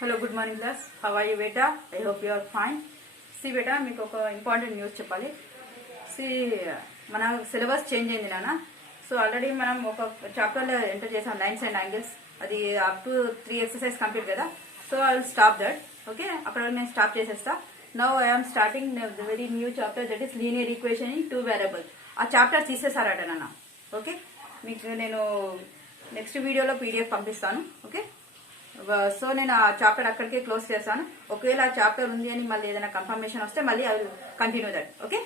Hello, good morning class. How are you beta? I hope you are fine. See beta, మీకు ఒక important news చెప్పాలి. See, మన syllabus change అయింది నాన్న. So already మనం ఒక చాప్టర్లో ఎంటర్ చేసాం లైన్స్ అండ్ యాంగిల్స్. అది అప్ టు 3 ఎక్సర్సైజ్ కంప్లీట్ కదా. So I will stop that. Okay, అక్కడ నేను స్టాప్ చేసేస్తా. Now I'm starting the very new chapter, that is linear equation in 2 variables. ఆ చాప్టర్ తీసేసారట నాన్న. ఓకే, మీకు నేను నెక్స్ట్ వీడియోలో పీడిఎఫ్ పంపిస్తాను. ఓకే, సో నేను ఆ చాప్టర్ అక్కడికే క్లోజ్ చేస్తాను. ఒకవేళ ఆ చాప్టర్ ఉంది అని మళ్ళీ ఏదైనా కన్ఫర్మేషన్ వస్తే మళ్ళీ I will continue that. Okay,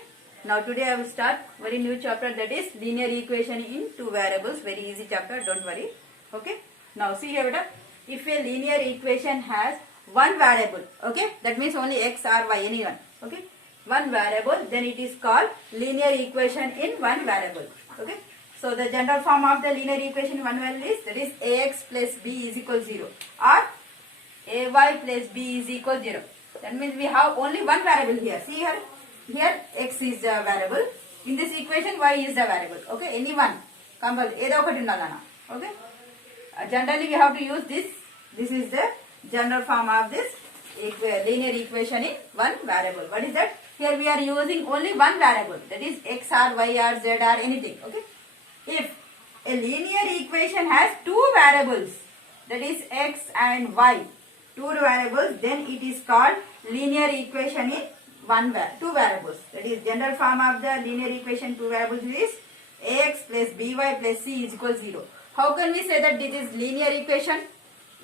now today I will start very new chapter, that is linear equation in 2 variables. Very easy chapter, don't worry. Okay, now see here బేటా, if a linear equation has one variable, okay, that means only x or y, anyone, okay, one variable, then it is called linear equation in one variable. Okay, so the general form of the linear equation in one variable is, that is ax plus b is equal 0 or ay plus b is equal 0. That means we have only one variable here. See here x is the variable, in this equation y is the variable. Okay, any one compulsory edo okati undalana. Okay, generally we have to use this. This is the general form of this linear equation in one variable. What is that? Here we are using only one variable, that is x or y or z or anything. Okay, if a linear equation has two variables, that is x and y, two variables, then it is called linear equation in two variables. That is general form of the linear equation two variables is ax plus by plus c is equal 0. How can we say that this is linear equation?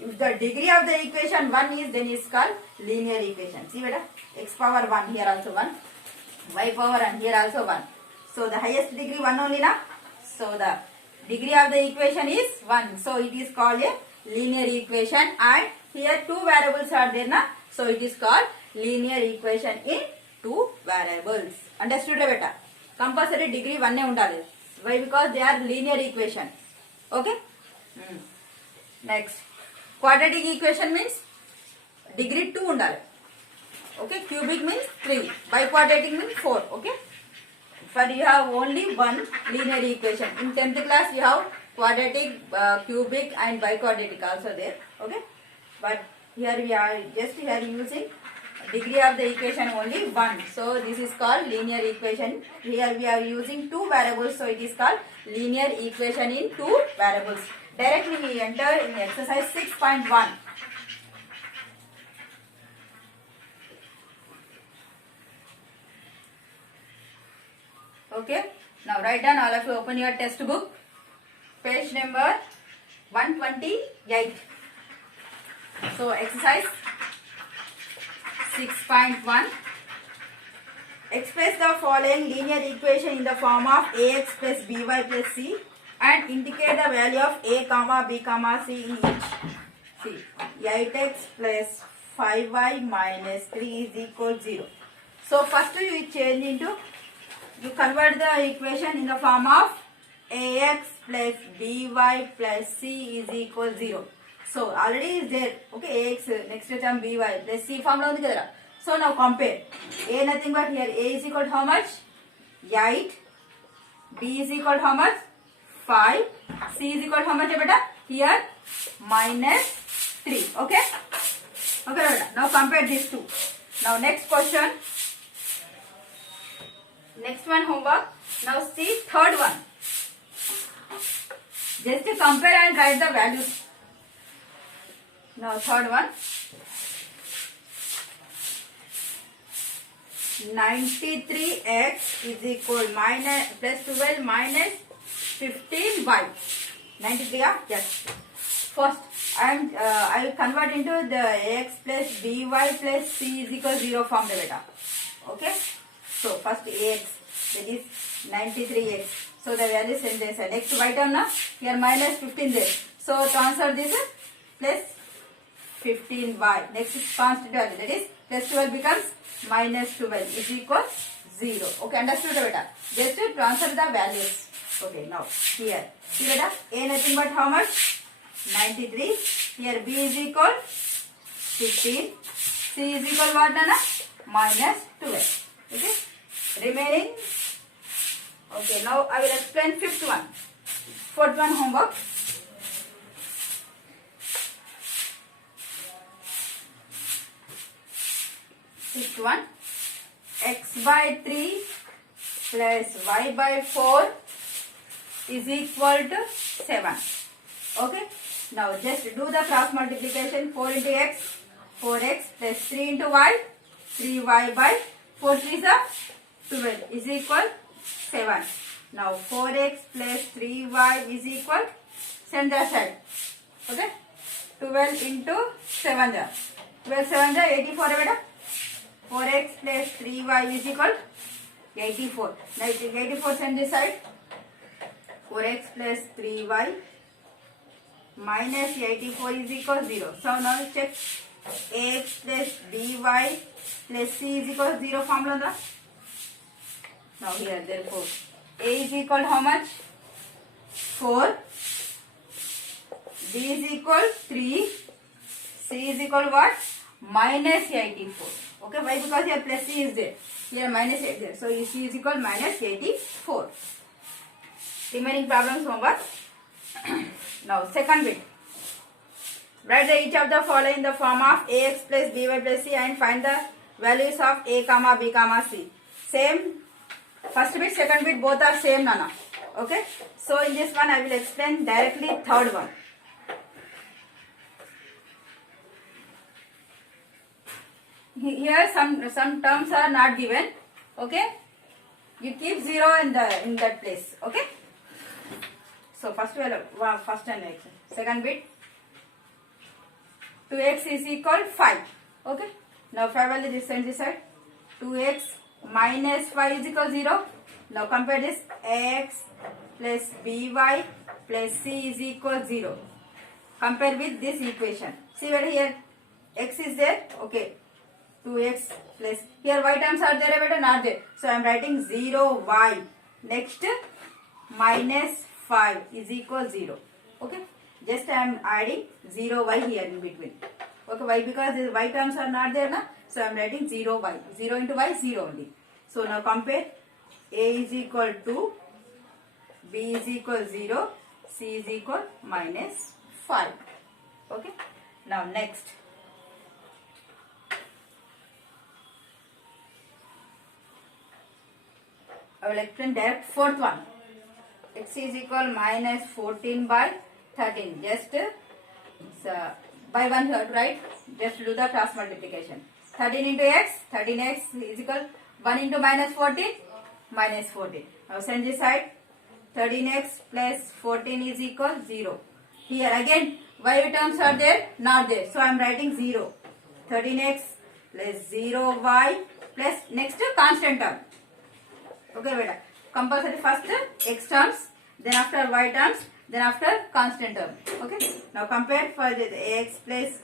If the degree of the equation 1 is, then it's called linear equation. See beta, x power 1, here also 1, y power and here also 1. So the highest degree 1 only na. So the degree of the equation is 1. So it is called a linear equation, and here two variables are there na. So it is called linear equation in two variables. Understood beta? Compulsory degree 1 undali. Why? Because they are linear equation. Okay. Next, quadratic equation means degree 2 undali. Okay, cubic means 3, biquadratic means 4. Okay, but you have only one linear equation. In 10th class you have quadratic, cubic and biquadratic also there. Okay, but here we are just here using degree of the equation only 1. So this is called linear equation. Here we are using two variables, so it is called linear equation in two variables. Directly we enter in exercise 6.1. Okay, now write down, all of you open your textbook, page number 128. So exercise 6.1, express the following linear equation in the form of ax plus by plus c and indicate the value of a comma b comma c in each. See, 8x plus 5y minus 3 is equal 0. So first you change into, you convert the equation in the form of ax plus by plus c is equal 0. So already is there. Okay, ax, next term by plus c form lo undi kada. So now compare. A nothing but here a is equal to how much? 8. B is equal to how much? 5. C is equal to how much beta? Here minus 3. Okay, okay beta. Now compare these two. Now next question. Next one homework. Now see third one. Just to compare and write the values. Now third one. 93x is equal minus plus 12 minus 15y. 93, yeah? Yes. First I will convert into the ax plus by plus c is equal 0 form the beta. Okay, so first ax, that is 93x. So the value is in this side. Next write down now. Here minus 15 there. So transfer this plus 15y. Next is constant value, that is plus 12 becomes minus 12 is equal 0. Okay, understood beta? Just to transfer the values. Okay, now here see beta, a nothing but how much? 93. Here b is equal 15. C is equal what Nana? Minus 12. Okay, remaining. Okay, now I will explain fifth one. Fourth one homework. one, x by 3 plus y by 4 is equal to 7. Okay. Now just do the cross multiplication. 4 into x, 4x plus 3 into y, 3y by 4 is a 12 is equal 7. Now 4x plus 3y is equal, send the side. Okay. 12 into 7 ja. 12 7 ja 84 beta. 4x plus 3y is equal 84. Now 84 send this side. 4x plus 3y minus 84 is equal 0. So now check ax plus by plus c is equal 0 formula. Now here therefore a is equal how much? 4, b is equal 3, c is equal what? Minus 84. Okay, why? Because here plus c is there. Here minus 8 there. So c is equal minus 84. Remaining problems homework. Now second bit. Write each of the following in the form of ax plus by plus c and find the values of a comma b comma c. Same. First bit, second bit both are same Nana. Okay. So in this one I will explain directly third one. Here some terms are not given. Okay. You keep 0 in that place. Okay. So first first and next. Second bit 2x is equal 5. Okay. Now 5 value this send this side. 2x minus 5 is equal 0. Now compare this x plus by plus c is equal 0. Compare with this equation. See where here x is there. Okay. 2x plus here y terms are there but not there. So I am writing 0y. Next minus 5 is equal 0. Okay. Just I am adding 0y here in between. Okay. Why? Because the y terms are not there na. So I am writing 0y. 0 into y 0 only. So now compare a is equal to b is equal 0, c is equal minus 5. Okay. Now next. I will explain direct fourth one. X is equal minus 14 by 13. Just by 1 third, right? Just do the cross multiplication. 13 into x, 13x is equal 1 into minus 14, minus 14. Now send this side. 13x plus 14 is equal 0. Here again y terms are there, not there. So I am writing 0. 13x plus 0y plus next constant term. Okay, beta. Compulsory first x terms, then after y terms, then after constant term. Okay. Now compare for the x plus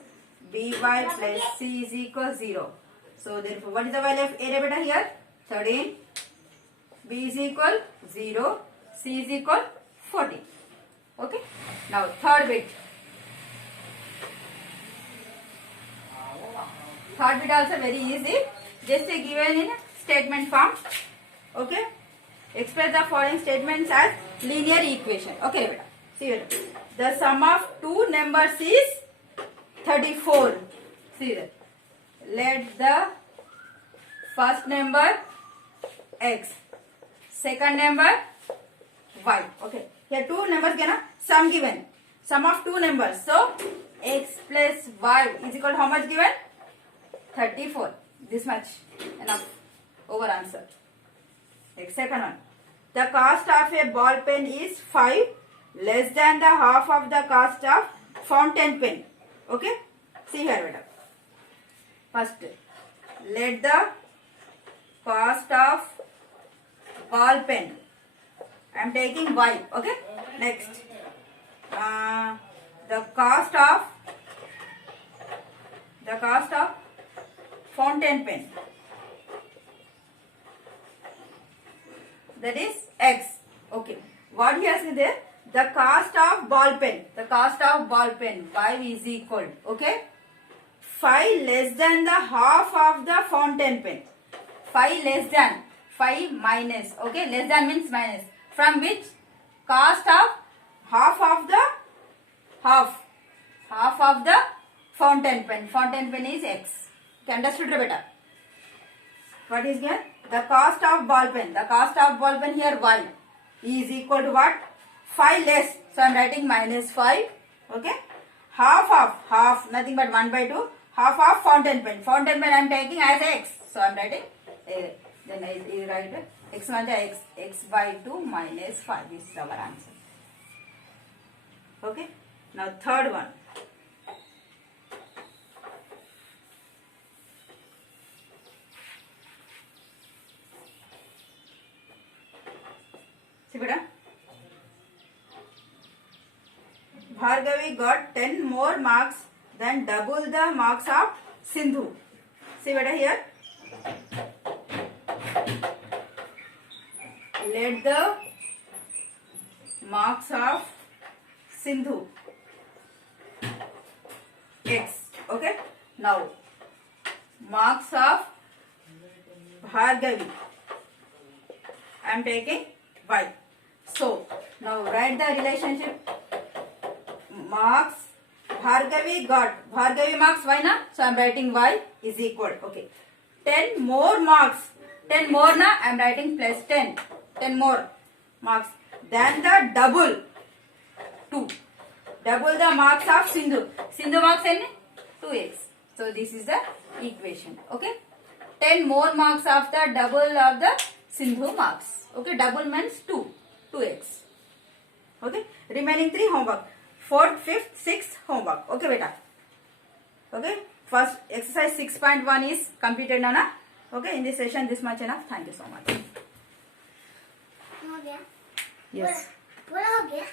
by plus c is equal 0. So therefore, what is the value of a beta here? 13. B is equal 0. C is equal 14. Okay. Now third bit. Third bit also very easy. Just given in statement form. Okay. Express the following statements as linear equation. Okay, beta. See here. The sum of two numbers is 34. See that. Let the first number x, second number y. Okay. Here two numbers given. Sum given. Sum of two numbers. So x plus y is equal to how much given? 34. This much. Enough. Over answer. Next, second one. The cost of a ball pen is 5 less than the half of the cost of fountain pen. Okay. See here, beta. First, let the cost of ball pen. I am taking y. Okay. Next, the cost of fountain pen. That is x. Okay. What he has there? The cost of ball pen. The cost of ball pen. Y is equal. Okay. 5 less than the half of the fountain pen. 5 less than. 5 minus. Okay. Less than means minus. From which? Cost of half of the half of the fountain pen. Fountain pen is x. Okay, understood, beta? what is here? The cost of ball pen. The cost of ball pen here y is equal to what? 5 less. So I am writing minus 5. Okay. Half nothing but 1 by 2. Half of fountain pen. Fountain pen I am taking as x. So I am writing then I write x by 2 minus 5. This is our answer. Okay. Now third one. See beta. Bhargavi got 10 more marks than double the marks of Sindhu. See beta here. Let the marks of Sindhu x. Okay. Now marks of Bhargavi I am taking y. So now write the relationship. Marks Bhargavi got. Bhargavi marks y na. So I am writing y is equal. Okay. 10 more marks. 10 more na. I am writing plus 10. 10 more marks. Then the double. 2. Double the marks of Sindhu. Sindhu marks any? 2x. So this is the equation. Okay. 10 more marks of the double of the Sindhu marks. Okay. Double means 2. 2x. Okay. Remaining 3 homework. 4th, 5th, 6th homework. Okay beta. Okay. First exercise 6.1 is completed Nana. Okay. In this session this much enough. Thank you so much. हो गया Yes. पूरा हो गया